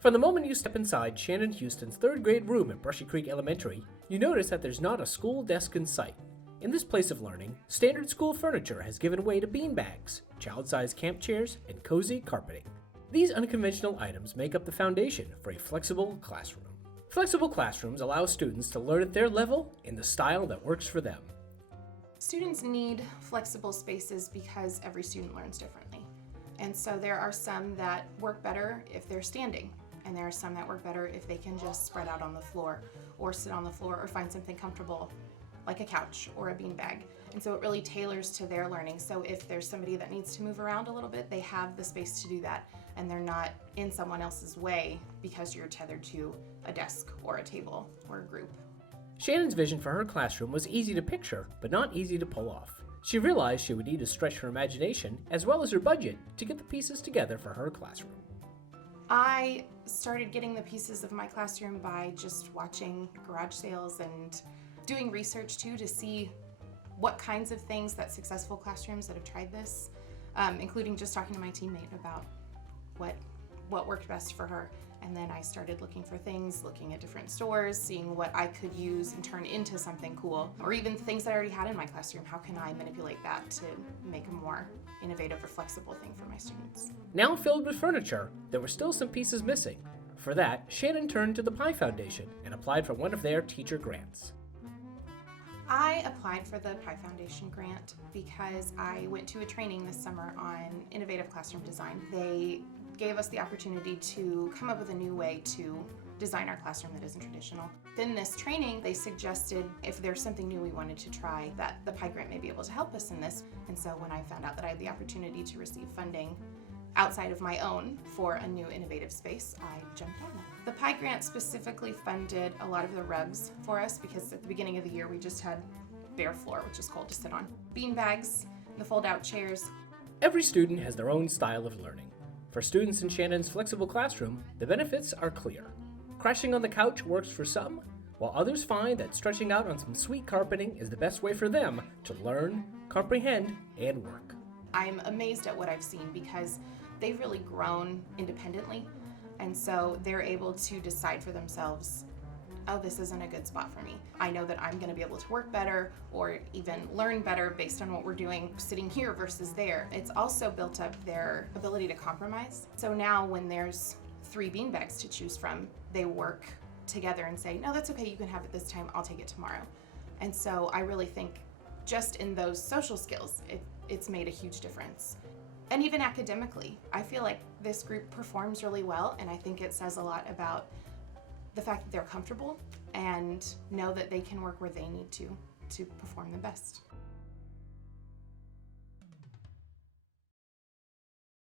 From the moment you step inside Shannon Houston's third grade room at Brushy Creek Elementary, you notice that there's not a school desk in sight. In this place of learning, standard school furniture has given way to beanbags, child-sized camp chairs, and cozy carpeting. These unconventional items make up the foundation for a flexible classroom. Flexible classrooms allow students to learn at their level in the style that works for them. Students need flexible spaces because every student learns differently. And so there are some that work better if they're standing, and there are some that work better if they can just spread out on the floor or sit on the floor or find something comfortable like a couch or a beanbag. And so it really tailors to their learning. So if there's somebody that needs to move around a little bit, they have the space to do that, and they're not in someone else's way because you're tethered to a desk or a table or a group. Shannon's vision for her classroom was easy to picture, but not easy to pull off. She realized she would need to stretch her imagination as well as her budget to get the pieces together for her classroom. I started getting the pieces of my classroom by just watching garage sales and doing research too to see what kinds of things that successful classrooms that have tried this, including just talking to my teammate about what worked best for her. And then I started looking for things, looking at different stores, seeing what I could use and turn into something cool, or even things that I already had in my classroom. How can I manipulate that to make a more innovative or flexible thing for my students? Now filled with furniture, there were still some pieces missing. For that, Shannon turned to the Pi Foundation and applied for one of their teacher grants. I applied for the Pi Foundation grant because I went to a training this summer on innovative classroom design. They gave us the opportunity to come up with a new way to design our classroom that isn't traditional. In this training, they suggested if there's something new we wanted to try, that the Pi grant may be able to help us in this. And so when I found out that I had the opportunity to receive funding outside of my own for a new innovative space, I jumped on that. The Pi grant specifically funded a lot of the rugs for us because at the beginning of the year we just had bare floor, which is cold to sit on. Bean bags, the fold-out chairs. Every student has their own style of learning. For students in Shannon's flexible classroom, the benefits are clear. Crashing on the couch works for some, while others find that stretching out on some sweet carpeting is the best way for them to learn, comprehend, and work. I'm amazed at what I've seen because they've really grown independently, and so they're able to decide for themselves, oh, this isn't a good spot for me. I know that I'm going to be able to work better or even learn better based on what we're doing sitting here versus there. It's also built up their ability to compromise. So now when there's 3 beanbags to choose from, they work together and say, no, that's okay, you can have it this time, I'll take it tomorrow. And so I really think just in those social skills, it's made a huge difference. And even academically, I feel like this group performs really well, and I think it says a lot about the fact that they're comfortable and know that they can work where they need to perform the best.